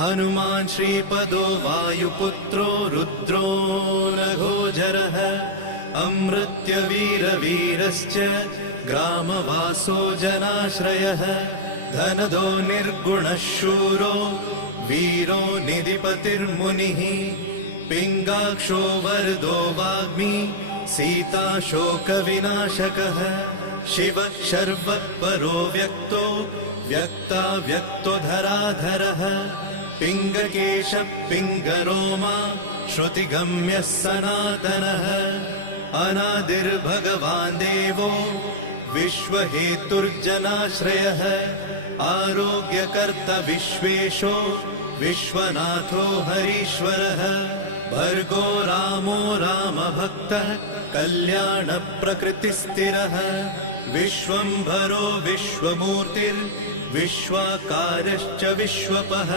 हनुमान् श्रीपदो वायुपुत्रो रुद्रो नघोजरः अमृत्यवीरवीरश्च ग्रामवासो जनाश्रयः धनदो निर्गुणः शूरो वीरो निधिपतिर्मुनिः पिङ्गाक्षो वरदो वाग्मी सीता शोकविनाशकः शिवः शर्वत्परो व्यक्तो व्यक्तो धराधरः पिङ्गकेशः पिङ्गरोमा श्रुतिगम्यः सनातनः अनादिर्भगवान् देवो विश्वहेतुर्जनाश्रयः आरोग्यकर्ता विश्वेशो विश्वनाथो हरीश्वरः भर्गो रामो रामभक्तः कल्याणप्रकृतिस्थिरः विश्वम्भरो विश्वमूर्तिर्विश्वाकारश्च विश्वपः।